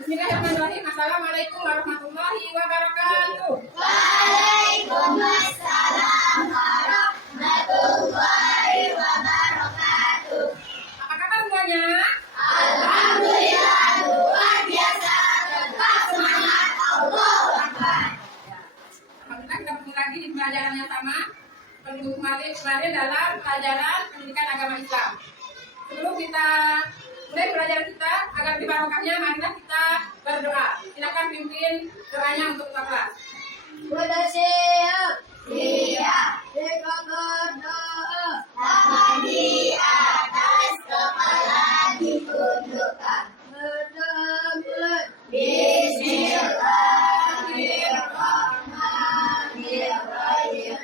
Bismillahirrahmanirrahim. Assalamualaikum warahmatullahi wabarakatuh. Waalaikumsalam warahmatullahi wabarakatuh. Apa kabar semuanya? Alhamdulillah luar biasa. Tetap semangat. Allahu Akbar. Alhamdulillah kita bertemu lagi di pelajaran yang sama. Kemarin dalam pelajaran pendidikan agama Islam. Sebelum kita mulai pelajaran kita agar lebih barokahnya, marilah kita berdoa. Silakan pimpin doanya untuk ketua kelas. Sudah siap? Siap. Kita berdoa. Tangan di atas, kepala ditundukkan. Berdoa mulai. Bismillahirrahmanirrahim.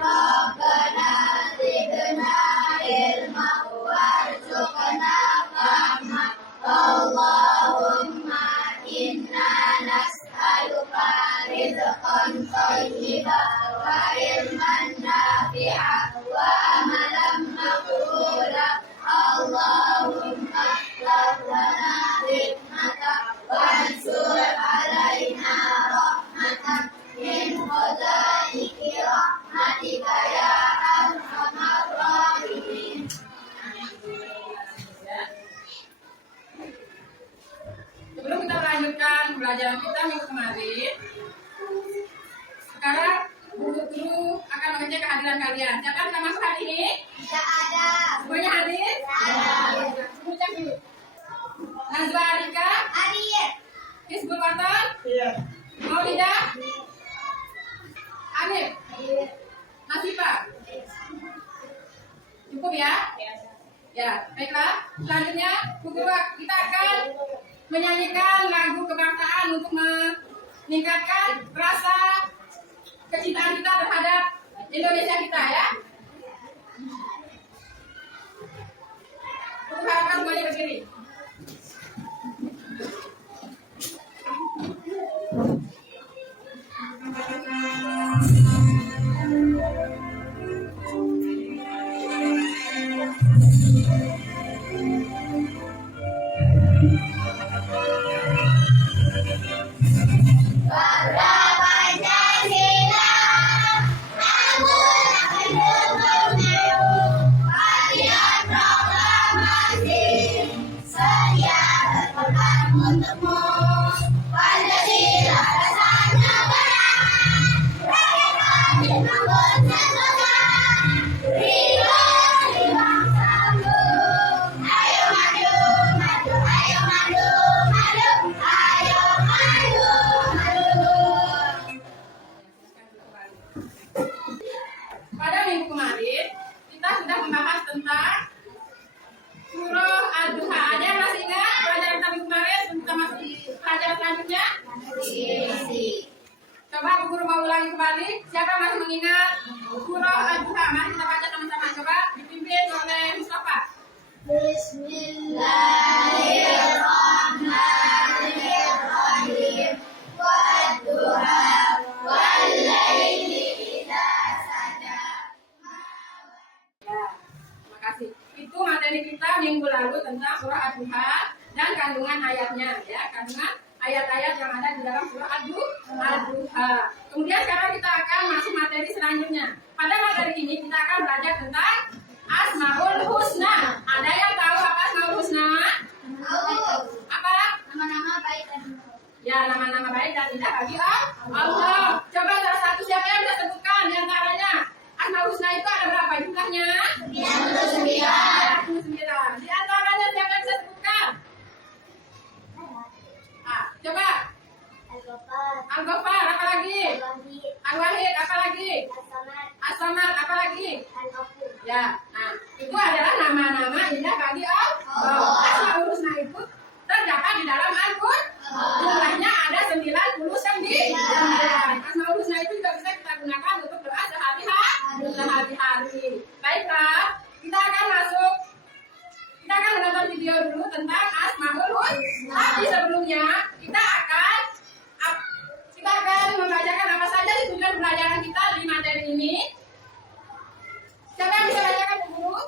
Rabbana zidna ilma warzuqna fahma. Allahumma inna nas'aluka rizqan thayyiban wa ilman nafi'an wa amalan maqbula. Allahumma lana hikmatak wansur alaina rahmatak min khazaini rahmatika ya arhamar rahimin. Sebelum kita melanjutkan pelajaran kita minggu kemarin, sekarang guru akan mengecek kehadiran kalian. Siapa yang sudah masuk hari ini? Tidak ada. Semuanya hadir? Ada. Semuanya dulu. Nazwa Arika, Hadir. Hizbul Watan, Iya. Maulidah, Anif, Hadir. Nasifah. Cukup ya? Ya, baiklah. Selanjutnya, Bu Guru, kita akan menyanyikan lagu kebangsaan untuk meningkatkan rasa kecintaan kita terhadap Indonesia kita ya. Untuk harapkan semuanya berdiri. Bangsa Pancasila, namun akan bermeru. Hadiah proklamasi, sedia berkorban untukmu. Pancasila rasanya berat, rakyat kami bangun senjata. Berilah di bangsamu. Ayo maju, maju, ayo maju, maju, ayo maju, maju. Pada minggu kemarin kita sudah membahas tentang surah Ad-Duha. Ada yang masih ingat pelajaran kita minggu kemarin? Kita masuk di pelajaran selanjutnya. Coba Bu Guru mau ulangi kembali. Siapa yang masih mengingat surah Ad-Duha? Mari kita baca sama-sama. Coba dipimpin oleh Mustafa. Bismillahirrahmanirrahim. Wadduha wallaili idza saja. Ya, terima kasih. Itu materi kita minggu lalu tentang surah Ad-Duha dan kandungan ayatnya ya, kandungan ayat-ayat yang ada di dalam surah Ad-Duha. Kemudian sekarang kita akan masuk materi selanjutnya. Pada materi ini kita akan belajar tentang Asmaul Husna. Ada yang tahu apa Asmaul Husna? Apa? Nama-nama baik dan indah. Ya, nama-nama baik dan indah bagi Allah. Coba salah satu siapa yang bisa sebutkan di antaranya? Asmaul Husna itu ada berapa jumlahnya? 99. 99. Di antaranya siapa yang bisa sebutkan? Coba. Al-Ghaffar, Al-Ghaffar, apa lagi? Al-Wahid, Al-Wahid, apa lagi? As-Samad, As-Samad, apa lagi? Al-Ghafur. Ya, nah itu adalah nama-nama indah bagi Allah. Asmaul Husna itu terdapat di dalam Al-Quran. Jumlahnya ada 99. Asmaul Husna itu juga bisa kita gunakan untuk doa sehari-hari. Baiklah, kita akan menonton video dulu tentang Asmaul Husna. Tapi sebelumnya kita akan membacakan apa saja tujuan pelajaran kita di materi ini. Siapa yang bisa bacakan, Bu Guru?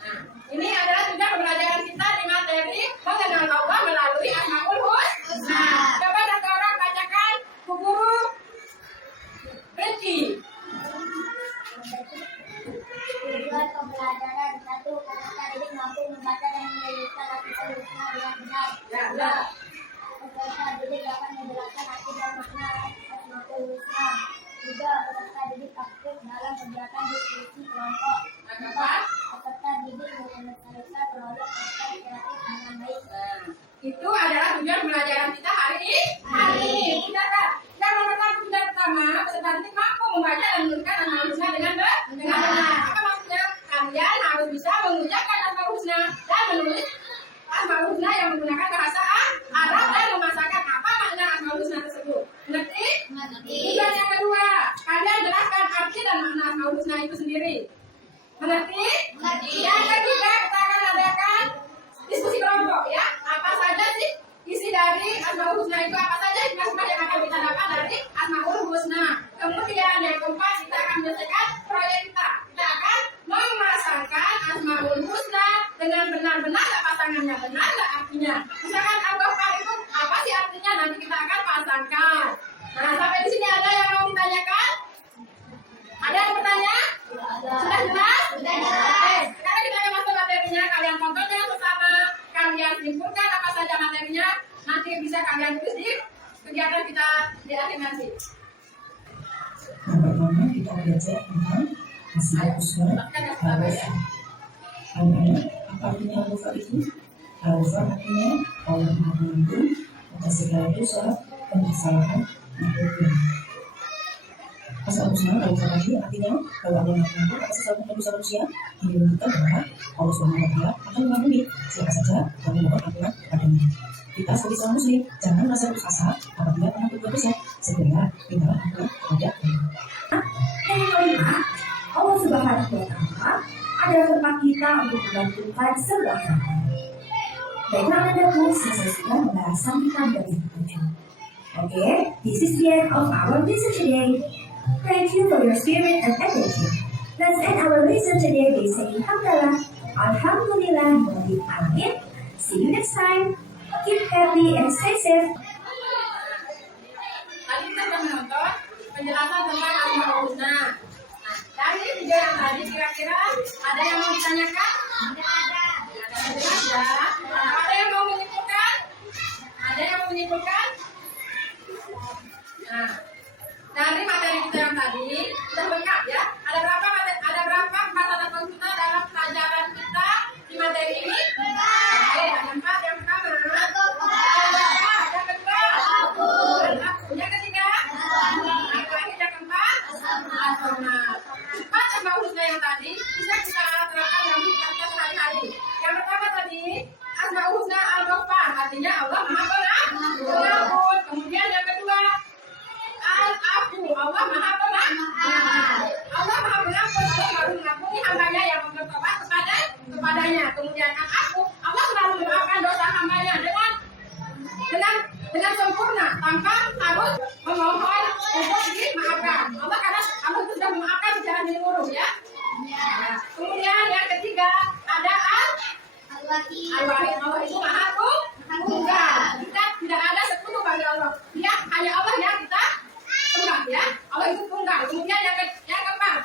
Nah, ini adalah tujuan pembelajaran kita di materi mengenal Allah melalui husna dengan benar. Ya, benar. Peserta didik dapat menjelaskan arti dan makna Asmaul Husna. 3. Peserta didik aktif dalam kegiatan diskusi kelompok. 4. Peserta didik melestarikan produk konten kreatif dengan baik. Nah, itu adalah tujuan pembelajaran kita hari ini. Kita kan yang merupakan tujuan pertama, peserta didik mampu membaca dan menuliskan Asmaul Husna dengan benar. Apa maksudnya? Kalian harus bisa mengucapkan Asmaul Husna dan menulis Asmaul Husna yang menggunakan bahasa Arab dan memasakkan apa makna Asmaul Husna tersebut. Mengerti? Tujuan yang kedua, kalian jelaskan arti dan makna Asmaul Husna itu sendiri. Mengerti? Yang ketiga, kita akan adakan diskusi kelompok ya. Apa saja sih isi dari Asmaul Husna itu? Apa saja hikmah yang akan kita dapat dari Asmaul Husna? Kemudian yang keempat, kita akan menyelesaikan proyek kita. Kita akan memasangkan Asmaul Husna dengan benar-benar pasangannya. Benar nggak artinya? Misalkan Al-Ghafar itu apa sih artinya? Nanti kita akan pasangkan. Nah, sampai di sini ada yang mau ditanyakan? Ada yang bertanya? Sudah jelas? Oke, sekarang kita akan masuk materinya. Kalian tontonnya bersama. Kalian simpulkan apa saja materinya. Nanti bisa kalian tulis di kegiatan kita di akhir nanti. Yang pertama kita belajar tentang Asmaul Husna Al-Ghafar. Anak-anak, apa artinya Al-Ghafar itu? Al-Ghafar artinya Allah Maha Pengampun atas segala dosa dan kesalahan makhluknya. Asmaul Husna Al-Ghafar tadi artinya bahwa Allah Maha Pengampun atas segala dosa manusia, menunjukkan kita bahwa Allah SWT akan mengampuni siapa saja yang memohon ampunan padanya. Kita sebagai seorang muslim jangan merasa putus asa apabila pernah berbuat dosa, segera mintalah ampunan kepada Allah. Yang kelima, Allah Subhanahu wa Ta'ala adalah tempat kita untuk menggantungkan sebuah harapan. Baiklah anak-anakku, selesai sudah pembahasan kita dari tujuh. Okay, this is the end of our lesson today. Thank you for your spirit and attention. Let's end our lesson today by saying Alhamdulillah, Alhamdulillah, Amin. See you next time. Keep happy and stay safe. Tadi kita sudah menonton penjelasan tentang Asmaul Husna. Nah, dari video yang tadi kira-kira ada yang mau ditanyakan? Ada yang jelas ya? Ada yang mau menyimpulkan? Ada yang mau menyimpulkan? Nah, dari materi kita yang tadi sudah lengkap ya. Ada berapa catatan kita dalam pelajaran kita di materi ini? Oke, ada 4. Yang pertama, yang kedua, yang ketiga, yang terakhir, yang keempat, empat Asmaul Husna yang tadi bisa kita terapkan dalam hidup kita sehari-hari. Yang pertama tadi Asmaul Husna Al-Ghafar, artinya Allah Maha Pengampun. Kemudian yang kedua Al-Afu, Allah Maha Pengampun. Allah Maha Pengampun, Allah baru mengampuni hambanya yang bertobat kepadanya. Kemudian Al-Afu, Allah selalu memaafkan dosa hambanya dengan sempurna tanpa harus memohon untuk dimaafkan. Allah karena Allah itu sudah memaafkan secara menyeluruh ya. Kemudian yang ketiga ada Al-Wahid. Allah itu Maha Tunggal. Kita tidak ada sekutu bagi Allah. Dia hanya Allah yang kita tunggal ya. Allah itu tunggal. Kemudian yang keempat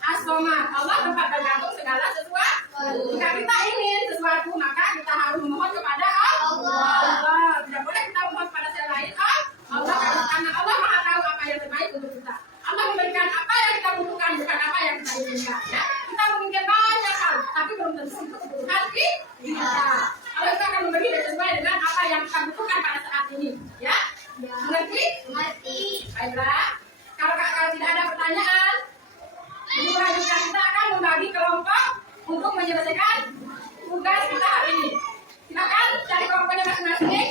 As-Somad. Allah tempat bergantung segala sesuatu. Jika kita ingin sesuatu maka kita harus memohon kepada Allah. Tidak boleh kita memohon kepada yang lain. Allah karena Allah Maha tahu apa yang terbaik untuk kita. Allah memberikan apa yang kita butuhkan bukan apa yang kita inginkan ya. Kita menginginkan banyak hal tapi belum tentu untuk kebutuhan kita. Allah itu akan memberi sesuai dengan apa yang kita butuhkan pada saat ini ya. Mengerti? Baiklah. Kalau tidak ada pertanyaan, jadi selanjutnya kita akan membagi kelompok untuk menyelesaikan tugas kita hari ini. Silakan cari kelompoknya masing-masing.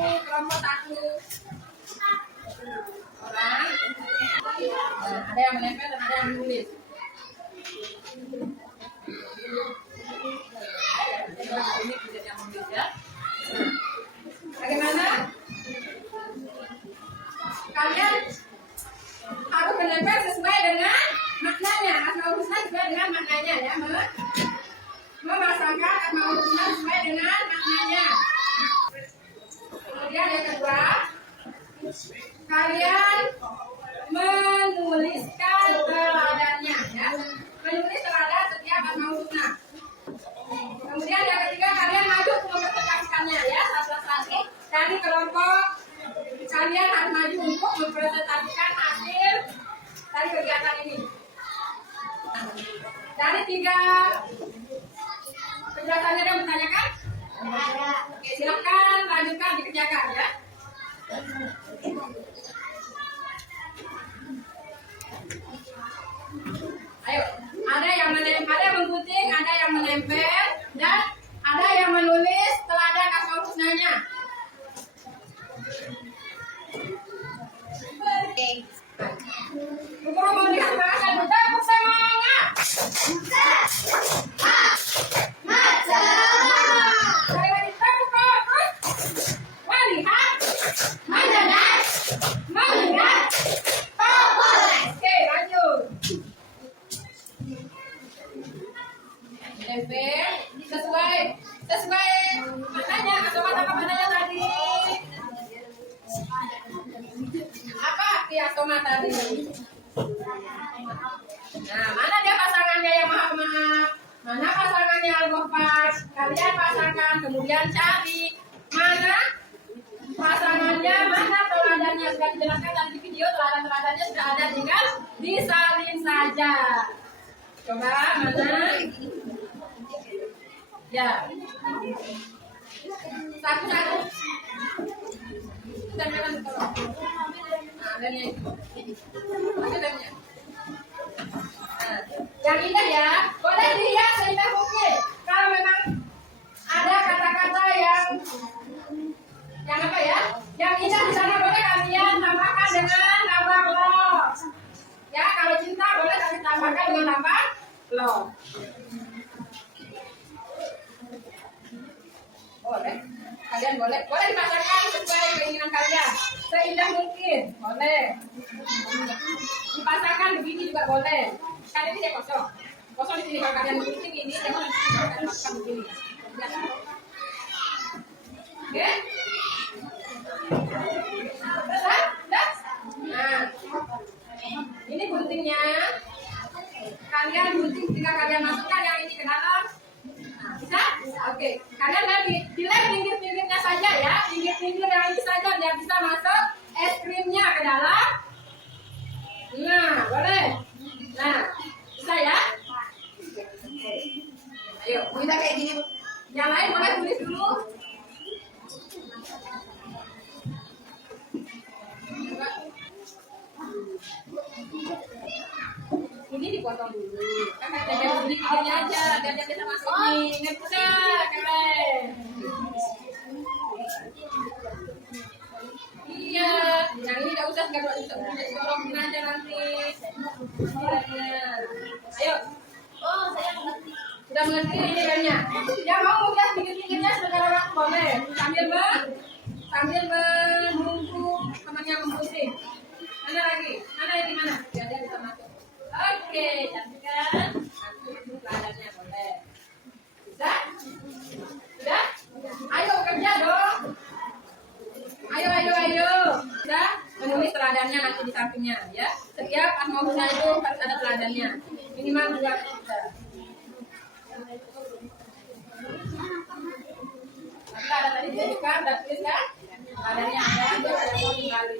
Kelompok satu orang. Nah, ada yang menempel dan ada yang menulis. Ini tidak yang menulis ya. Bagaimana? Kalian harus menempel sesuai dengan maknanya. Asmaul Husna sesuai dengan maknanya ya. Memasangkan Asmaul Husna sesuai dengan maknanya. Kemudian yang kedua, kalian menuliskan teladannya ya. Menulis teladan setiap Asmaul Husna. Kemudian yang ketiga, dari kelompok kalian harus maju untuk mempresentasikan hasil dari kegiatan ini. Dari 3 penjelasannya ada yang bertanyakan? Oke, silakan lanjutkan dikerjakan ya. Ayo, ada yang menggunting, ada yang menempel, dan ada yang menulis teladan asal usulnya. Guru mau lihat bahasa tepuk semangat. Sekali lagi tepuk terus. Melihat, mendengar, melihat. Oke, lanjut. Tempel sesuai maknanya atau apa maknanya tadi? Apa arti asoma tadi? Nah, mana dia pasangannya yang maaf-maaf? Mana pasangannya al-ghafar? Kalian pasangkan, kemudian cari mana pasangannya, mana teladannya sudah dijelaskan tadi di video, teladan-teladannya sudah ada, tinggal disalin saja. Coba mana? Ya. Satu-satu. Dan memang tolong. Nah, dan yang itu. Nah, yang indah ya, boleh dilihat seindah mungkin. Kalau memang ada kata-kata yang apa ya? Yang indah di sana boleh kalian tambahkan dengan lambang lo. Ya, kalau cinta boleh kalian tambahkan dengan lambang lo. Boleh, kalian boleh dipasangkan sesuai keinginan kalian, seindah mungkin, boleh. Dipasangkan begini juga boleh. Kan ini dia kosong di sini. Kalau kalian gunting ini, jangan kalian pasang begini. Oke? Nah, ini guntingnya. Kalian gunting ketika kalian masukkan yang ini ke dalam. Bisa? Oke. Kalian lagi dilem pinggir-pinggirnya saja ya. Pinggir-pinggir yang ini saja biar bisa masuk es krimnya ke dalam. Nah, boleh. Nah, bisa ya? Ayo, kita kayak gini. Yang lain boleh tulis dulu. Ini dipotong dulu. Kan ada yang pinggirnya aja, biar dia bisa masuk nih. Ngerti? Keren. Iya, yang ini nggak usah dorongin aja nanti. Ayo. Oh, saya mengerti. Sudah mengerti ini kayaknya. Yang mau melihat pinggir-pinggirnya sebentar waktu boleh. Sambil menunggu temannya memposting. Mana lagi? Mana yang di mana? Biar dia bisa masuk. Oke, cantik kan? Nanti pelajarannya boleh. Bisa? Sudah? Ayo kerja dong. Ayo. Bisa menulis teladannya nanti di sampingnya ya. Setiap asmaulnya itu harus ada teladannya. Minimal 2 bisa. Maka ada tadi ditunjukkan, dan tulis kan? Teladannya ada, itu ada mau kembali.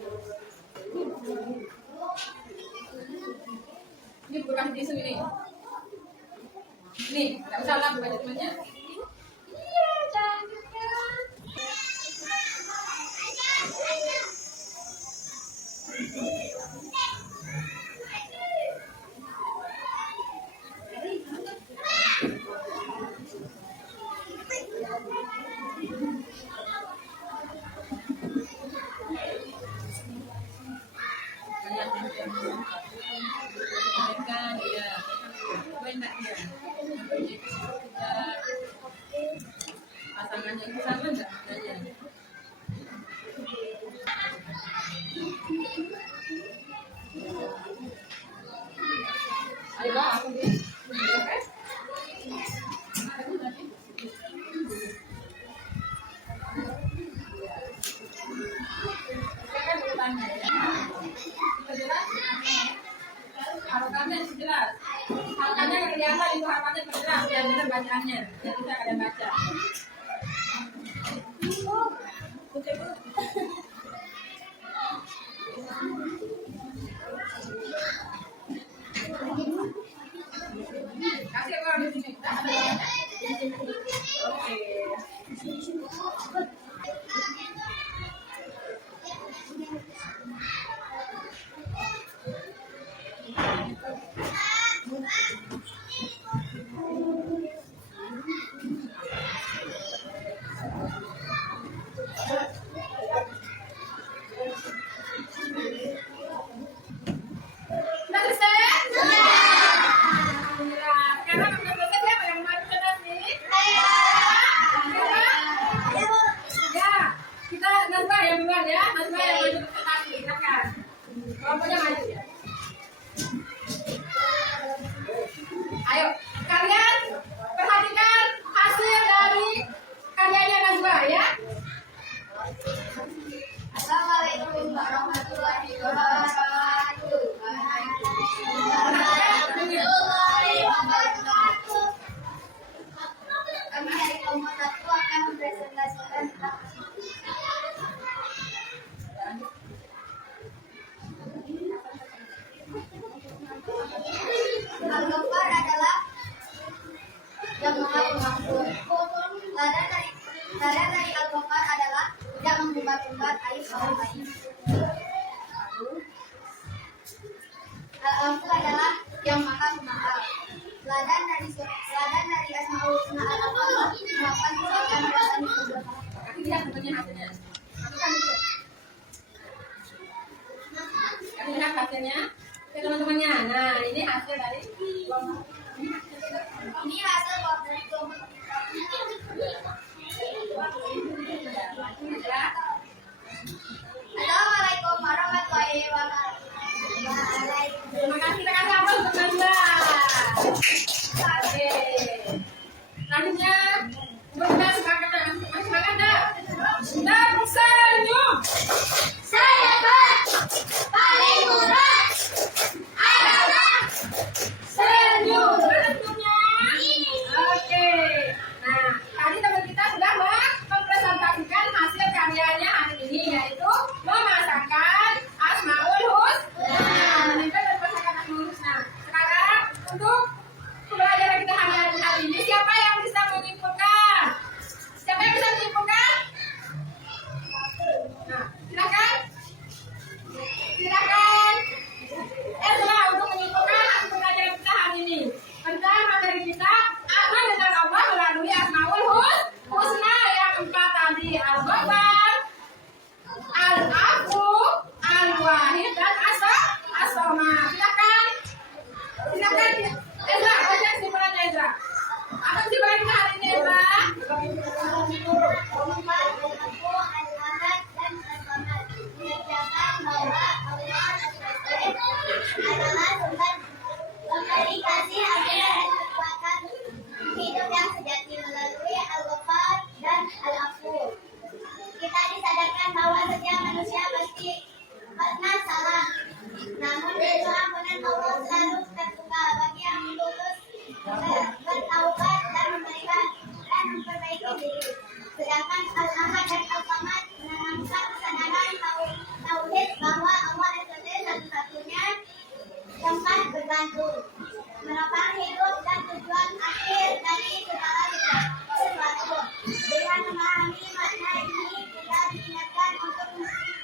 Ini bukan tisu ini. Ini, nggak usah lah buat temannya. Iya, cantik kan? Pasangannya itu sama enggak? Ayo bang, aku di. Harapannya jelas. Harapannya kelihatan itu harapannya jelas. Biar benar bacaannya. Biar bisa kalian baca. Teladan dari Al-Ghafar adalah tidak mengumbar-umbar aib orang lain. Al-Afu adalah yang maha pemaaf. Teladan dari Asmaul Husna Al-Afu melakukan kesalahan dan kebaikan. Tapi lihat temannya hasilnya. Masukkan itu. Kami lihat hasilnya. Oke teman-temannya. Nah ini hasil dari kelompok. Ini hasil dari kelompok. Assalamualaikum warahmatullahi wabarakatuh. Terima kasih rekan apa untuk Anda. Oke. Selanjutnya, kita sepakat masih semangat dah. Dan senyum. Saya paling murah adalah Senyum. Senyumnya. Oke. Nah, tadi teman kita sudah mempresentasikan hasil karyanya hari ini, yaitu memasakkan Asmaul Husna. Kita memasakkan Asmaul Husna. Sekarang untuk pembelajaran kita hari ini, siapa yang bisa menyimpulkan? Siapa yang bisa menyimpulkan? Nah, silakan. Silakan. Ezra untuk menyimpulkan hasil pembelajaran kita hari ini. Tentang materi kita aman dengan Allah melalui Asmaul Husna yang 4 tadi, Al-Ghafar, Al-Afu, Al-Wahid, dan As-Samad. Silakan. Silakan. Ezra, baca kesimpulannya Ezra. Apa kesimpulan kita hari ini Ezra? adalah sumber memberi kasih agar kekuatan hidup yang sejati melalui Al-Ghafar dan Al-Afu. Kita disadarkan bahwa setiap manusia pasti pernah salah. Namun pintu ampunan Allah selalu terbuka bagi yang tulus bertaubat dan memperbaiki diri. Sedangkan Al-Ahad dan Al-Samad menanamkan kesadaran tauhid bahwa Allah adalah satu-satunya tempat bergantung, menopang hidup dan tujuan akhir dari segala sesuatu. Dengan memahami makna ini, kita diingatkan untuk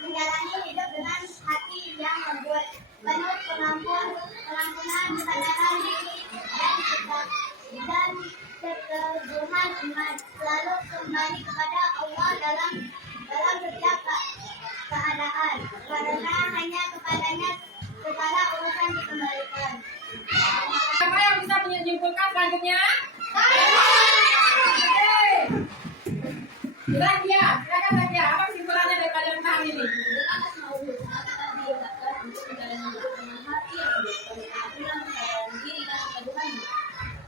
menjalani hidup dengan hati yang lembut, penuh pengampunan, kesadaran diri, dan keteguhan iman. Selalu kembali kepada Allah dalam setiap keadaan, karena hanya kepadanya segala urusan dikembalikan. Siapa yang bisa menyimpulkan selanjutnya? Zakia, silakan Zakia. Apa kesimpulannya dari pelajaran kita hari ini?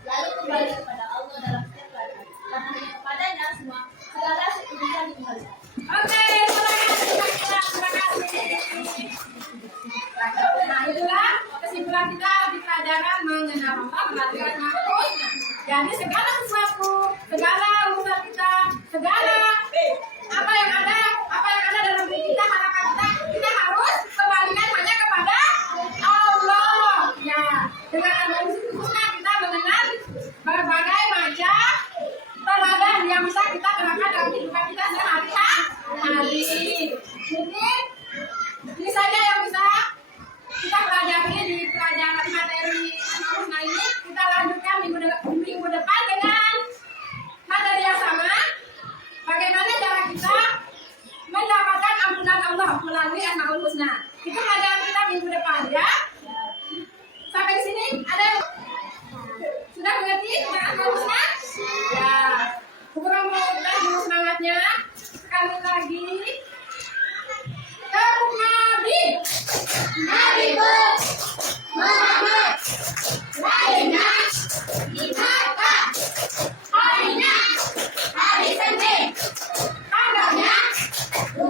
Lalu kembali kepada Allah dalam setiap keadaan, karena hanya kepadanya semua segala urusan dikembalikan. Oke, terima kasih. Nah, itulah kesimpulan kita di pelajaran mengenal Allah melalui Asmaul Husna. Jadi segala sesuatu, segala urusan kita, segala apa yang ada dalam diri kita, harapan kita harus kembalikan hanya kepada Allah. Ya, dengan Asmaul Husna kita mengenal berbagai macam teladan yang bisa kita terapkan dalam kehidupan kita sehari-hari. Mungkin ini saja yang bisa kita pelajari di pelajaran materi Asmaul Husna ini. Kita lanjutkan minggu depan dengan materi yang sama. Bagaimana cara kita mendapatkan ampunan Allah melalui Asmaul Husna. Itu pelajaran kita minggu depan ya. Sampai di sini ada yang sudah mengerti tentang Asmaul Husna? Ya. Kurang dulu semangatnya. Sekali lagi. Tepuk Nabi. Nabi Muhammad. Lahirnya di Makkah. Harinya hari Senin. Tanggalnya 12.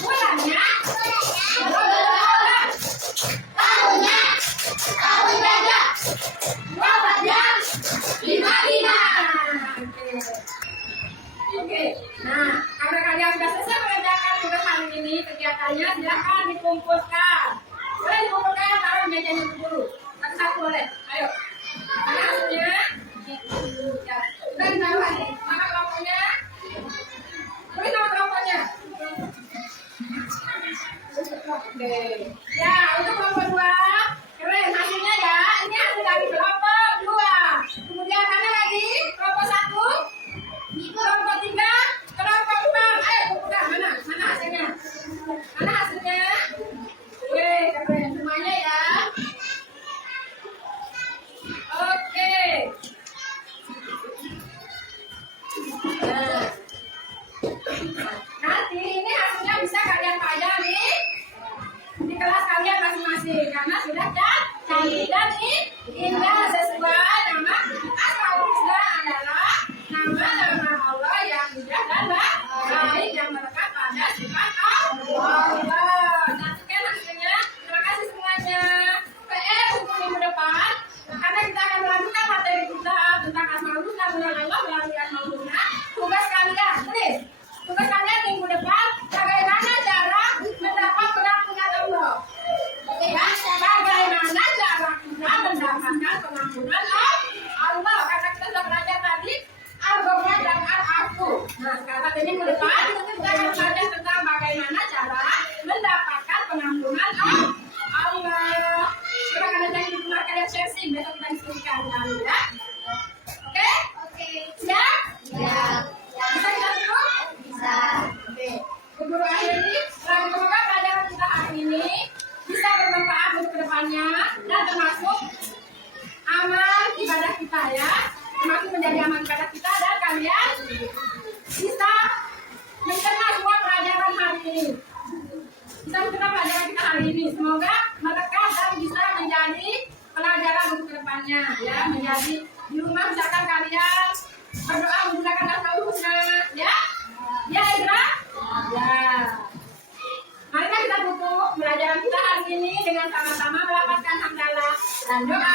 Bulannya 12. Jadi minggu depan kita akan belajar tentang bagaimana cara mendapatkan pengampunan Allah. Coba kalian jangan di rumah kalian sharing, besok kita diskusikan dulu ya. Oke? Oke. Siap? Ya. Bisa kita dulu? Bisa. Oke. Guru akhiri, semoga pelajaran kita hari ini bisa bermanfaat untuk kedepannya dan termasuk amal ibadah kita ya, termasuk menjadi amal ibadah kita dan kalian bisa mencerna semua pelajaran hari ini, bisa mencerna pelajaran kita hari ini. Semoga melekat dan bisa menjadi pelajaran untuk kedepannya ya, menjadi di rumah misalkan kalian berdoa menggunakan asmaul husna ya, ya Indra, ya. Marilah kita tutup pelajaran kita hari ini dengan sama-sama melafazkan hamdalah dan doa